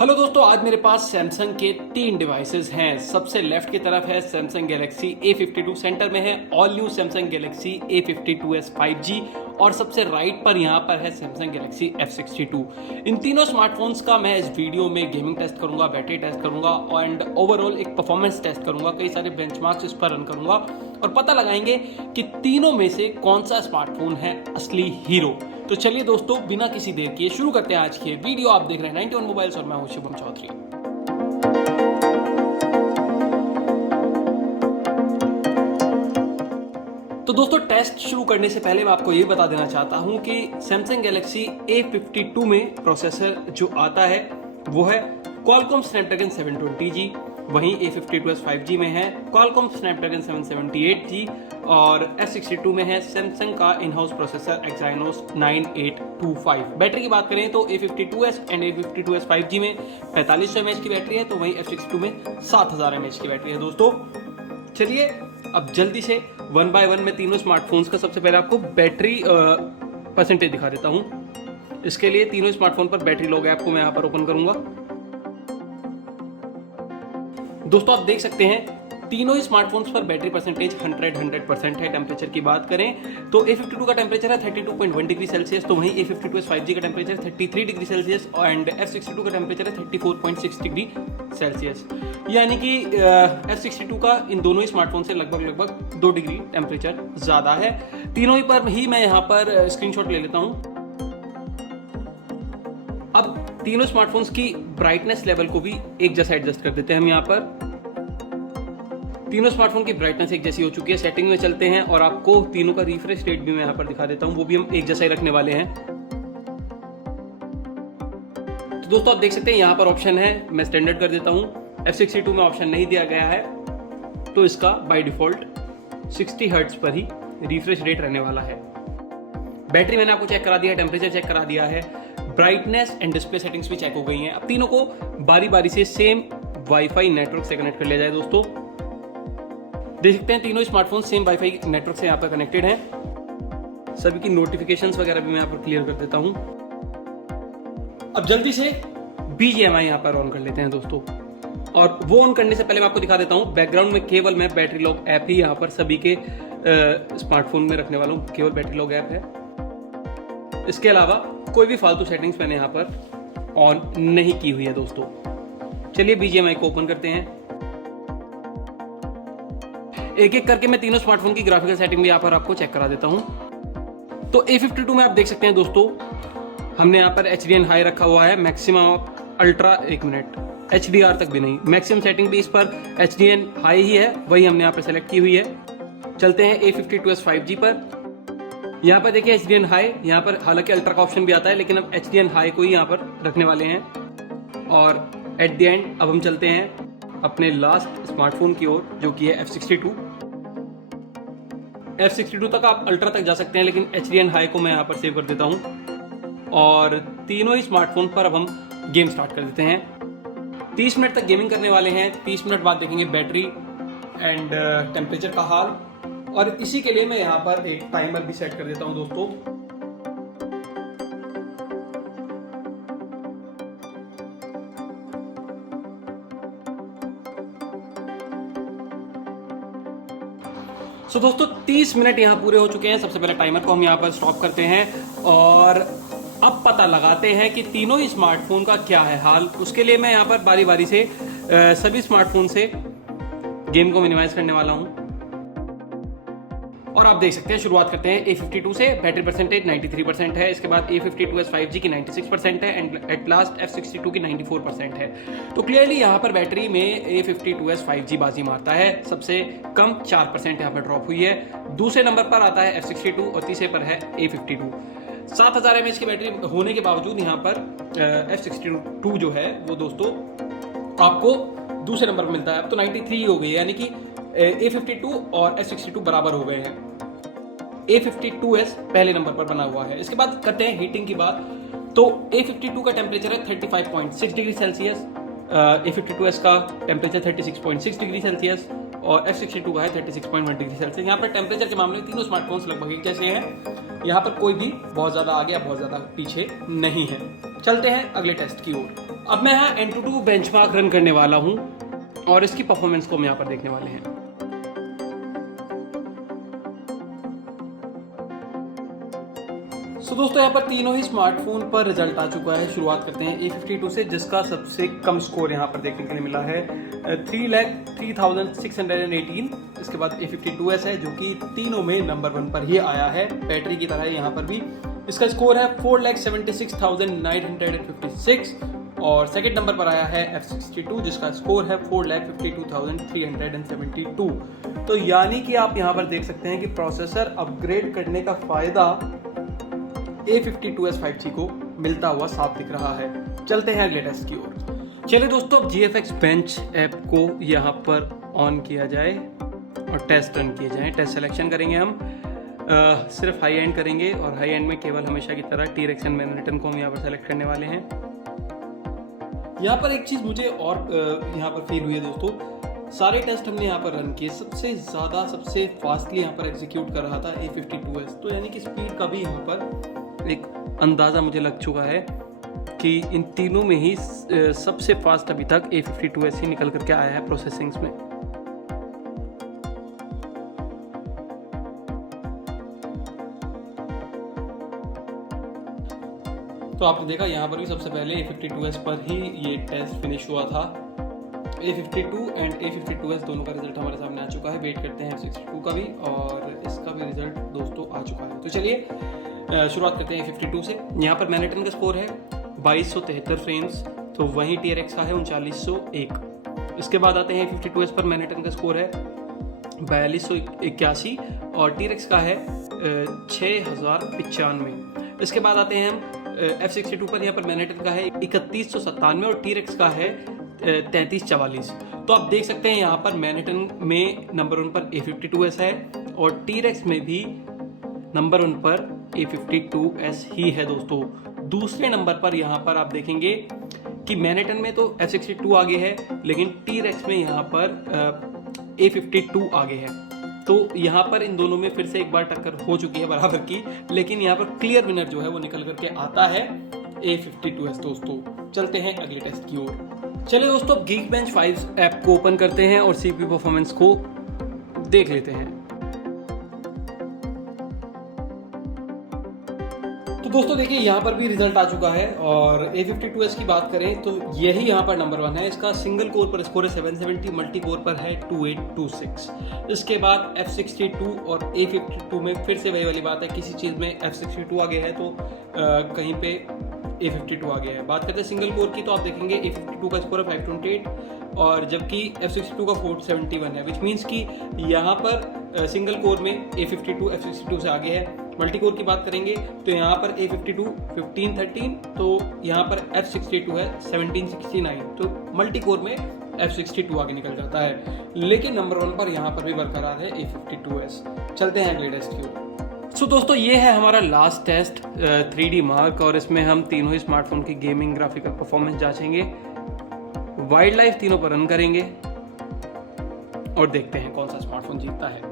Hello दोस्तों, आज मेरे पास सैमसंग के 3 डिवाइसेस हैं। सबसे लेफ्ट की तरफ है सैमसंग गैलेक्सी A52, सेंटर में है all new Samsung Galaxy A52s 5G और सबसे राइट पर यहाँ पर है सैमसंग गैलेक्सी F62। इन तीनों स्मार्टफोन्स का मैं इस वीडियो में गेमिंग टेस्ट करूंगा, बैटरी टेस्ट करूंगा एंड ओवरऑल एक परफॉर्मेंस टेस्ट करूंगा। कई सारे बेंचमार्क्स इस पर रन करूंगा और पता लगाएंगे कि तीनों में से कौन सा स्मार्टफोन है असली हीरो। तो चलिए दोस्तों, बिना किसी देर के शुरू करते हैं आज की वीडियो। आप देख रहे हैं 91 मोबाइल्स और मैं हूं शुभम चौधरी। तो दोस्तों, टेस्ट शुरू करने से पहले मैं आपको ये बता देना चाहता हूं कि सैमसंग गैलेक्सी A52 में प्रोसेसर जो आता है वो है Qualcomm Snapdragon 720G, वहीं A52s 5G में है Qualcomm Snapdragon 778G और F62 में है सैमसंग का in house processor Exynos 9825। Battery की बात करें तो A52s एंड A52s 5G में 4500 mAh की बैटरी है, तो वहीं F62 में 7000 mAh की बैटरी है। दोस्तों चलिए अब जल्दी से वन बाय वन में तीनों स्मार्टफोन्स का सबसे पहले आपको बैटरी परसेंटेज दिखा देता हूं। इसके लिए तीनों स्मार्टफोन पर बैटरी लॉग ऐप को मैं यहां पर ओपन करूंगा। दोस्तों आप देख सकते हैं तीनों ही स्मार्टफोन्स पर बैटरी परसेंटेज 100% है। टेम्परेचर की बात करें तो A52 का टेम्परेचर है 32.1 डिग्री सेल्सियस, तो वहीं A52s 5G का temperature 33 degree Celsius and F62 का टेम्परेचर है 34.6 डिग्री सेल्सियस। यानी कि F62 का इन दोनों ही स्मार्टफोन से लगभग 2 डिग्री टेम्परेचर ज्यादा है। तीनों ही पर ही मैं यहाँ पर स्क्रीनशॉट ले लेता हूँ। अब तीनों स्मार्टफोन्स की ब्राइटनेस लेवल को भी एक जैसा एडजस्ट कर देते हैं हम यहाँ पर। तीनों स्मार्टफोन की ब्राइटनेस एक जैसी हो चुकी है। सेटिंग में चलते हैं और आपको तीनों का रिफ्रेश रेट भी मैं यहाँ पर दिखा देता हूँ, वो भी हम एक जैसा ही रखने वाले हैं। तो दोस्तों आप देख सकते हैं यहाँ पर ऑप्शन है, मैं स्टैंडर्ड कर देता हूँ। F62 में ऑप्शन नहीं दिया गया है, तो इसका बाय डिफॉल्ट 60 हर्ट्ज पर ही रिफ्रेश रेट रहने वाला है। बैटरी मैंने आपको चेक करा दिया है, टेम्परेचर चेक करा दिया है, ब्राइटनेस एंड डिस्प्ले सेटिंग्स भी चेक हो गई हैं। अब तीनों को बारी बारी से सेम वाईफाई नेटवर्क से कनेक्ट कर लिया जाए। दोस्तों देख सकते हैं तीनों स्मार्टफोन सेम वाईफाई नेटवर्क से यहाँ पर कनेक्टेड हैं। सभी की नोटिफिकेशंस वगैरह भी मैं यहाँ पर क्लियर कर देता हूँ। अब जल्दी से BGMI यहाँ पर ऑन कर लेते हैं दोस्तों, और वो ऑन करने से पहले मैं आपको दिखा देता हूँ बैकग्राउंड में केवल मैं बैटरी लॉग ऐप ही यहाँ पर सभी के स्मार्टफोन में रखने वाला हूँ, केवल बैटरी लॉग ऐप है। इसके अलावा कोई भी फालतू सेटिंग्स मैंने यहाँ पर ऑन नहीं की हुई है। दोस्तों चलिए BGMI को ओपन करते हैं। एक एक करके मैं तीनों स्मार्टफोन की ग्राफिकल सेटिंग भी यहाँ पर आपको चेक करा देता हूँ। तो A52 में आप देख सकते हैं दोस्तों, हमने यहाँ पर HDR हाई रखा हुआ है, मैक्सिमम अल्ट्रा, एक मिनट, HDR तक भी नहीं, मैक्सिमम सेटिंग भी इस पर HDR हाई ही है, वही हमने यहाँ पर सेलेक्ट की हुई है। चलते हैं A52s 5G पर। यहाँ पर देखिए HDR हाई, यहाँ पर हालांकि अल्ट्रा का ऑप्शन भी आता है, लेकिन अब HDR हाई को ही यहाँ पर रखने वाले हैं। और एट द एंड अब हम चलते हैं अपने लास्ट स्मार्टफोन की ओर, जो कि है F62। F62 तक आप अल्ट्रा तक जा सकते हैं, लेकिन HDR हाई को मैं यहाँ पर सेव कर देता हूँ। और तीनों ही स्मार्टफोन पर अब हम गेम स्टार्ट कर देते हैं। 30 मिनट तक गेमिंग करने वाले हैं। 30 मिनट बाद देखेंगे बैटरी एंड टेम्परेचर का हाल, और इसी के लिए मैं यहाँ पर एक टाइमर भी सेट कर देता हूँ दोस्तों। दोस्तों 30 मिनट यहाँ पूरे हो चुके हैं। सबसे पहले टाइमर को हम यहाँ पर स्टॉप करते हैं और अब पता लगाते हैं कि तीनों ही स्मार्टफोन का क्या है हाल। उसके लिए मैं यहाँ पर बारी बारी से सभी स्मार्टफोन से गेम को मिनिमाइज करने वाला हूँ। और आप देख सकते हैं, शुरुआत करते हैं A52 से। बैटरी परसेंटेज 93% है, इसके बाद A52s 5G की 96% है एंड एट लास्ट F62 की 94% है। तो क्लियरली यहाँ पर बैटरी में A52s 5G बाजी मारता है। सबसे कम 4% यहाँ पर ड्रॉप हुई है। दूसरे नंबर पर आता है F62 और तीसरे पर है A52। 7000 mAh की बैटरी होने के बावजूद यहाँ पर F62 जो है वो दोस्तों आपको दूसरे नंबर पर मिलता है। अब तो 93 हो गई है, यानी कि A52 और F62 बराबर हो गए हैं। A52s पहले नंबर पर बना हुआ है। इसके बाद करते हैं हीटिंग की बात। तो A52 का टेम्परेचर है 35.6 डिग्री सेल्सियस, A52s का टेम्परेचर 36.6 डिग्री सेल्सियस और F62 का है 36.1 डिग्री सेल्सियस। यहाँ पर टेम्परेचर के मामले में तीनों स्मार्टफोन्स लगभग एक जैसे हैं। यहाँ पर कोई भी बहुत ज्यादा आगे या बहुत ज्यादा पीछे नहीं है। चलते हैं अगले टेस्ट की ओर। अब मैं यहाँ Antutu बेंचमार्क रन करने वाला हूँ और इसकी परफॉर्मेंस को हम यहाँ पर देखने वाले हैं। दोस्तों यहाँ पर तीनों ही स्मार्टफोन पर रिजल्ट आ चुका है। शुरुआत करते हैं A52 से, जिसका सबसे कम स्कोर यहाँ पर देखने के लिए मिला है 3,03,618। इसके बाद A52s है जो कि तीनों में नंबर 1 पर ही आया है। बैटरी की तरह यहाँ पर भी इसका स्कोर है 4,76,956 और सेकंड नंबर पर आया है F62 जिसका स्कोर है 4,52,372। तो यानी कि आप यहाँ पर देख सकते हैं कि प्रोसेसर अपग्रेड करने का फायदा A52s 5G को मिलता हुआ साफ दिख रहा है। चलते हैं अगले टेस्ट की ओर। चलिए दोस्तों, अब GFX बेंच ऐप को यहाँ पर ऑन किया जाए और टेस्ट रन किए जाए। टेस्ट सिलेक्शन करेंगे हम, सिर्फ हाई एंड करेंगे और हाई एंड में केवल हमेशा की तरह T-Rex एंड मैनहट्टन को हम यहाँ पर सेलेक्ट करने वाले हैं। यहाँ पर एक चीज़ मुझे और यहाँ पर फील हुई है दोस्तों, सारे टेस्ट हमने यहाँ पर रन किए, सबसे ज़्यादा सबसे फास्टली यहाँ पर एग्जीक्यूट कर रहा था A52s। तो यानी कि स्पीड का भी यहाँ पर एक अंदाज़ा मुझे लग चुका है कि इन तीनों में ही सबसे फास्ट अभी तक A52s ही निकल करके आया है प्रोसेसिंग्स में। तो आपने देखा यहाँ पर भी सबसे पहले A52s पर ही ये टेस्ट फिनिश हुआ था। A52 एंड A52s दोनों का रिजल्ट हमारे सामने आ चुका है। वेट करते हैं F62 का भी और इसका भी रिजल्ट दोस्तों आ चुका है। तो चलिए शुरुआत करते हैं A52 से। यहाँ पर मैनहट्टन का स्कोर है 2273 फ्रेम्स, तो वहीं T-Rex का है 3901। इसके बाद आते हैं A52s पर मैनहट्टन का स्कोर है 4281 और T-Rex का है 6095। इसके बाद आते हैं हम F62 पर। यहाँ पर मैनहट्टन का है 3197 और T-Rex का है 3344। तो आप देख सकते हैं यहाँ पर मैनहट्टन में नंबर 1 पर A52s है और T-Rex में भी नंबर 1 पर A52s ही है दोस्तों। दूसरे नंबर पर यहाँ पर आप देखेंगे कि मैनहट्टन में तो F62 आगे है, लेकिन T-Rex में यहाँ पर A52 आगे है। तो यहाँ पर इन दोनों में फिर से एक बार टक्कर हो चुकी है बराबर की, लेकिन यहाँ पर क्लियर विनर जो है वो निकल करके आता है A52s दोस्तों। चलते हैं अगले टेस्ट की ओर। चलिए दोस्तों, अब Geekbench 5 ऐप को ओपन करते हैं और CPU परफॉर्मेंस को देख लेते हैं। तो दोस्तों देखिए, यहाँ पर भी रिजल्ट आ चुका है और A52s की बात करें तो यही यहाँ पर नंबर 1 है। इसका सिंगल कोर पर स्कोर है 770, मल्टी कोर पर है 2826। इसके बाद F62 और A52 में फिर से वही वाली बात है, किसी चीज़ में F62 आगे है तो कहीं पे A52 आगे है। बात करते हैं सिंगल कोर की तो आप देखेंगे A52 का स्कोर है 528 और जबकि F62 का 471 है, विच मीन्स कि यहाँ पर सिंगल कोर में A52 F62 से आगे है। मल्टी कोर की बात करेंगे तो यहाँ पर A52 1513, तो यहाँ पर F62 है 1769, तो मल्टी कोर में F62 आगे निकल जाता है। लेकिन नंबर 1 पर यहाँ पर भी बरकरार है A52s। चलते हैं अगले टेस्ट की ओर। सो दोस्तों, ये है हमारा लास्ट टेस्ट 3D मार्क और इसमें हम तीनों ही स्मार्टफोन की गेमिंग ग्राफिकल परफॉर्मेंस जांचेंगे, वाइल्ड लाइफ तीनों पर रन करेंगे और देखते हैं कौन सा स्मार्टफोन जीतता है।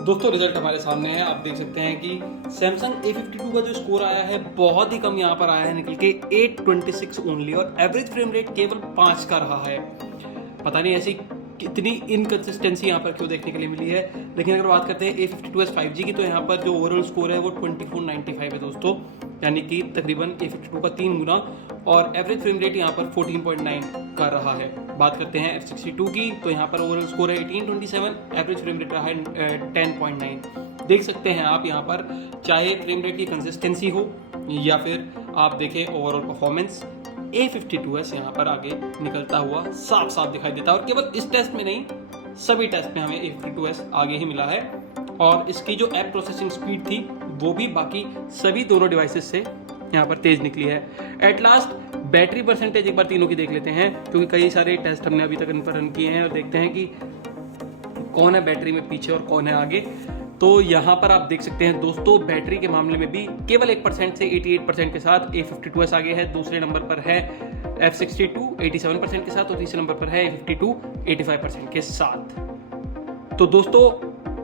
दोस्तों रिजल्ट हमारे सामने है। आप देख सकते हैं कि Samsung A52 का जो स्कोर आया है बहुत ही कम यहाँ पर आया है, निकल के 826 ओनली और एवरेज फ्रेम रेट केवल 5 का रहा है। पता नहीं ऐसी कितनी इनकंसिस्टेंसी यहाँ पर क्यों देखने के लिए मिली है। लेकिन अगर बात करते हैं A52s 5G की तो यहाँ पर जो ओवरऑल स्कोर है वो 2495 है दोस्तों, यानी कि तकरीबन A52 का 3 गुना और एवरेज फ्रेम रेट यहाँ पर 14.9 का रहा है। बात करते हैं F62 की तो यहाँ पर ओवरऑल स्कोर है 1827, एवरेज फ्रेम रेट रहा है 10.9। देख सकते हैं आप यहाँ पर, चाहे फ्रेम रेट की कंसिस्टेंसी हो या फिर आप देखें ओवरऑल परफॉर्मेंस, A52s यहाँ पर आगे निकलता हुआ साफ साफ दिखाई देता है। और केवल इस टेस्ट में नहीं, सभी टेस्ट में हमें A52s आगे ही मिला है और इसकी जो ऐप प्रोसेसिंग स्पीड थी वो भी बाकी सभी दोनों डिवाइसेस से यहाँ पर तेज निकली है। एट लास्ट बैटरी परसेंटेज एक बार तीनों की देख लेते हैं, क्योंकि कई सारे टेस्ट हमने अभी तक इन पर रन किए हैं और देखते हैं कि कौन है बैटरी में पीछे और कौन है आगे। तो यहाँ पर आप देख सकते हैं दोस्तों, बैटरी के मामले में भी केवल 1% से 88% के साथ A52s आगे है। दूसरे नंबर पर है F62 87% के साथ और तीसरे नंबर पर है A52 85% के साथ। तो दोस्तों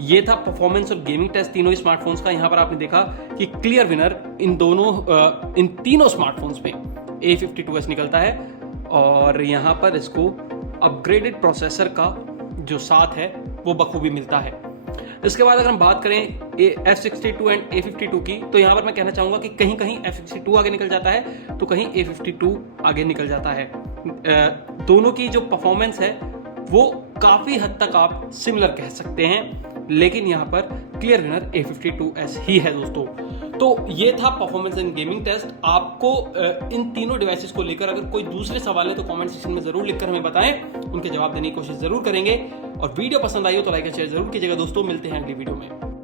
ये था परफॉर्मेंस और गेमिंग टेस्ट तीनों ही स्मार्टफोन्स का। यहाँ पर आपने देखा कि क्लियर विनर इन तीनों स्मार्टफोन्स में A52s निकलता है और यहाँ पर इसको अपग्रेडेड प्रोसेसर का जो साथ है वो बखूबी मिलता है। इसके बाद अगर हम बात करें F62 एंड A52 की, तो यहाँ पर मैं कहना चाहूँगा कि कहीं कहीं F62 आगे निकल जाता है तो कहीं A52 आगे निकल जाता है। दोनों की जो परफॉर्मेंस है वो काफ़ी हद तक आप सिमिलर कह सकते हैं, लेकिन यहाँ पर क्लियर विनर A52s ही है दोस्तों। तो ये था परफॉर्मेंस एंड गेमिंग टेस्ट। आपको इन तीनों डिवाइसेस को लेकर अगर कोई दूसरे सवाल है तो कमेंट सेक्शन में जरूर लिखकर हमें बताएं, उनके जवाब देने की कोशिश जरूर करेंगे। और वीडियो पसंद आई हो तो लाइक और शेयर जरूर कीजिएगा दोस्तों। मिलते हैं अगली वीडियो में।